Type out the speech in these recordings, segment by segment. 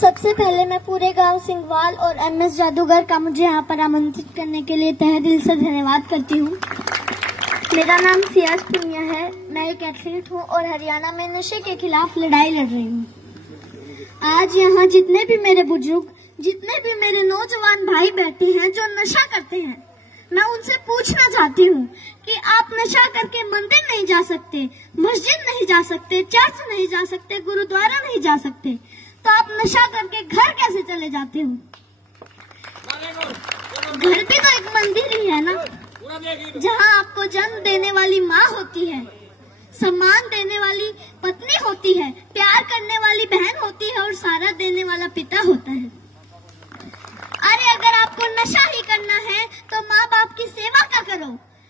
सबसे पहले मैं पूरे गांव सिंघवाल और एमएस जादूगर का मुझे यहाँ पर आमंत्रित करने के लिए तहे दिल से धन्यवाद करती हूँ। मेरा नाम सियाज पुनिया है। मैं एक एथलीट हूँ और हरियाणा में नशे के खिलाफ लड़ाई लड़ रही हूँ। आज यहाँ जितने भी मेरे बुजुर्ग, जितने भी मेरे नौजवान भाई बैठे हैं जो नशा करते हैं, मैं उनसे पूछना चाहती हूँ कि आप नशा करके मंदिर नहीं जा सकते, मस्जिद नहीं जा सकते, चर्च नहीं जा सकते, गुरुद्वारा नहीं जा सकते, तो आप नशा करके घर कैसे चले जाते हो? घर भी तो एक मंदिर ही है ना, जहाँ आपको जन्म देने वाली माँ होती है, सम्मान देने वाली पत्नी होती है, प्यार करने वाली बहन होती है और सहारा देने वाला पिता होता है। अरे अगर आपको नशा ही करना है तो माँ बाप की सेवा का करो।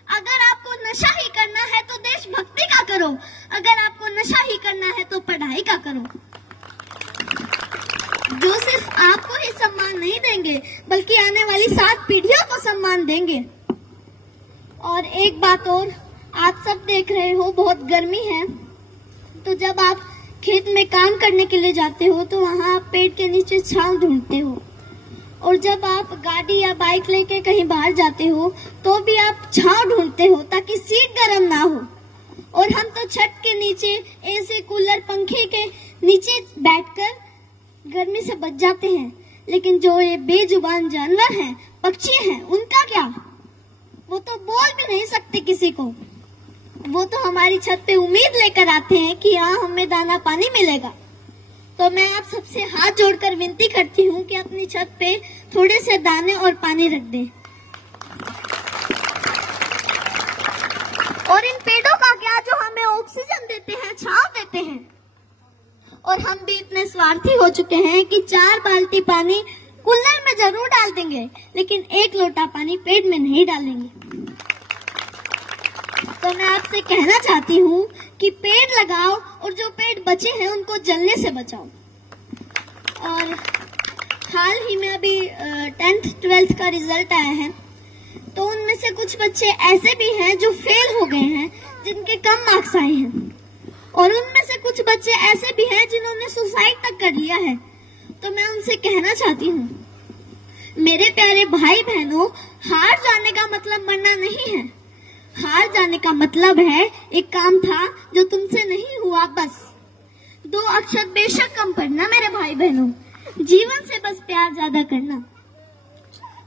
अगर आपको नशा ही करना है तो देशभक्ति का करो। अगर आपको नशा ही करना है तो पढ़ाई का करो। जो सिर्फ आपको ही सम्मान नहीं देंगे बल्कि आने वाली 7 पीढ़ियों को सम्मान देंगे। और एक बात और, आप सब देख रहे हो बहुत गर्मी है, तो जब आप खेत में काम करने के लिए जाते हो तो वहाँ आप पेड़ के नीचे छांव ढूंढते हो, और जब आप गाड़ी या बाइक लेके कहीं बाहर जाते हो तो भी आप छांव ढूंढते हो ताकि सीट गर्म ना हो। और हम तो छत के नीचे एसी, कूलर, पंखे के नीचे बैठकर गर्मी से बच जाते हैं। लेकिन जो ये बेजुबान जानवर हैं, पक्षी हैं, उनका क्या? वो तो बोल भी नहीं सकते किसी को। वो तो हमारी छत पे उम्मीद लेकर आते हैं कि यहाँ हमें दाना पानी मिलेगा। तो मैं आप सबसे हाथ जोड़कर विनती करती हूँ कि अपनी छत पे थोड़े से दाने और पानी रख दें। और इन पेड़ों का क्या जो हमें ऑक्सीजन देते हैं, छांव देते हैं। और हम भी इतने स्वार्थी हो चुके हैं कि 4 बाल्टी पानी कूलर में जरूर डाल देंगे, लेकिन 1 लोटा पानी पेड़ में नहीं डालेंगे। तो मैं आपसे कहना चाहती हूँ कि पेड़ लगाओ और जो पेड़ बचे हैं उनको जलने से बचाओ। और हाल ही में अभी 10th 12th का रिजल्ट आया है, तो उनमें से कुछ बच्चे ऐसे भी हैं जो फेल हो गए हैं, जिनके कम मार्क्स आए हैं, और उनमें से कुछ बच्चे ऐसे भी हैं जिन्होंने सुसाइड तक कर लिया है। तो मैं उनसे कहना चाहती हूँ, मेरे प्यारे भाई बहनों, हार जाने का मतलब मरना नहीं है। हार जाने का मतलब है एक काम था जो तुमसे नहीं हुआ, बस 2 अक्षर बेशक कम पढ़ना। मेरे भाई बहनों, जीवन से बस प्यार ज्यादा करना।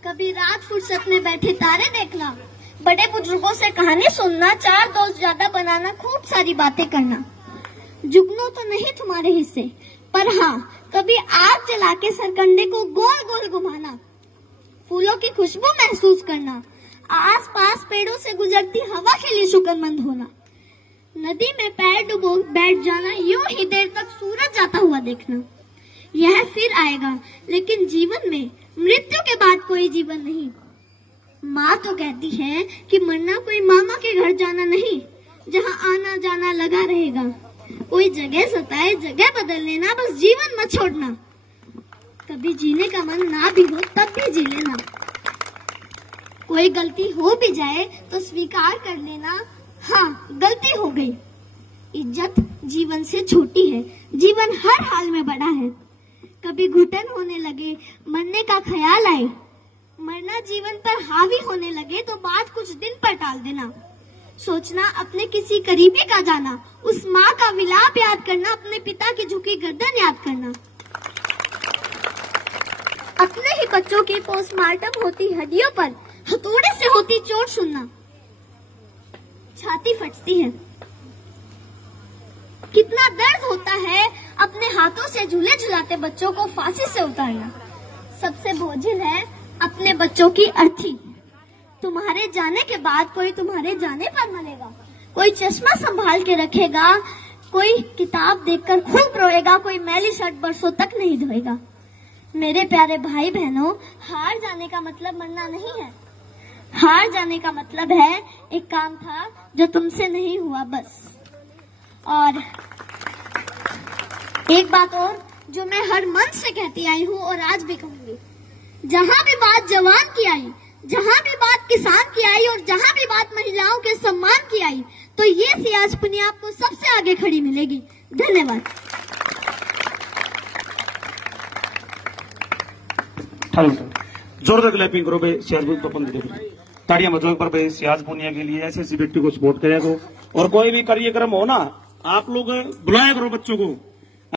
कभी रात फुर्सत में बैठे तारे देखना, बड़े बुजुर्गों से कहानी सुनना, 4 दोस्त ज्यादा बनाना, खूब सारी बातें करना। जुगनू तो नहीं तुम्हारे हिस्से, पर हाँ कभी आग जला के सरकंडे को गोल गोल घुमाना, फूलों की खुशबू महसूस करना, आसपास पेड़ों से गुजरती हवा के लिए शुक्रमंद होना, नदी में पैर डुबो बैठ जाना, यूं ही देर तक सूरज जाता हुआ देखना। यह फिर आएगा, लेकिन जीवन में मृत्यु के बाद कोई जीवन नहीं। माँ तो कहती है कि मरना कोई मामा के घर जाना नहीं, जहाँ आना जाना लगा रहेगा। कोई जगह सताए जगह बदल लेना, बस जीवन मत छोड़ना। कभी जीने का मन ना भी हो तब भी जी लेना। कोई गलती हो भी जाए तो स्वीकार कर लेना, हाँ गलती हो गई। इज्जत जीवन से छोटी है, जीवन हर हाल में बड़ा है। कभी घुटन होने लगे, मरने का ख्याल आए, मरना जीवन पर हावी होने लगे तो बात कुछ दिन पर टाल देना। सोचना अपने किसी करीबी का जाना, उस माँ का विलाप याद करना, अपने पिता की झुकी गर्दन याद करना। अपने ही बच्चों की पोस्टमार्टम होती हड्डियों पर हथौड़े से होती चोट सुनना, छाती फटती है। कितना दर्द होता है अपने हाथों से झूले झुलाते बच्चों को फांसी से उतारना। सबसे बोझिल है अपने बच्चों की अर्थी। तुम्हारे जाने के बाद कोई तुम्हारे जाने पर मरेगा, कोई चश्मा संभाल के रखेगा, कोई किताब देखकर खूब रोएगा, कोई मैली शर्ट बरसों तक नहीं धोएगा। मेरे प्यारे भाई बहनों, हार जाने का मतलब मरना नहीं है। हार जाने का मतलब है एक काम था जो तुमसे नहीं हुआ, बस। और एक बात और जो मैं हर मंच से कहती आई हूँ और आज भी कहूंगी, जहाँ भी बात जवान की आई, जहाँ भी बात किसान की आई और जहाँ भी बात महिलाओं के सम्मान की आई, तो ये सियाज पुनिया आपको सबसे आगे खड़ी मिलेगी। धन्यवाद। जोरदार क्लैपिंग करो भाई सियाज तो अपन दे ताड़ियां बजाओ पर भाई सियाज पुनिया के लिए ऐसे व्यक्ति को सपोर्ट करेगा। और कोई भी कार्यक्रम हो ना, आप लोग बुलाया करो बच्चों को।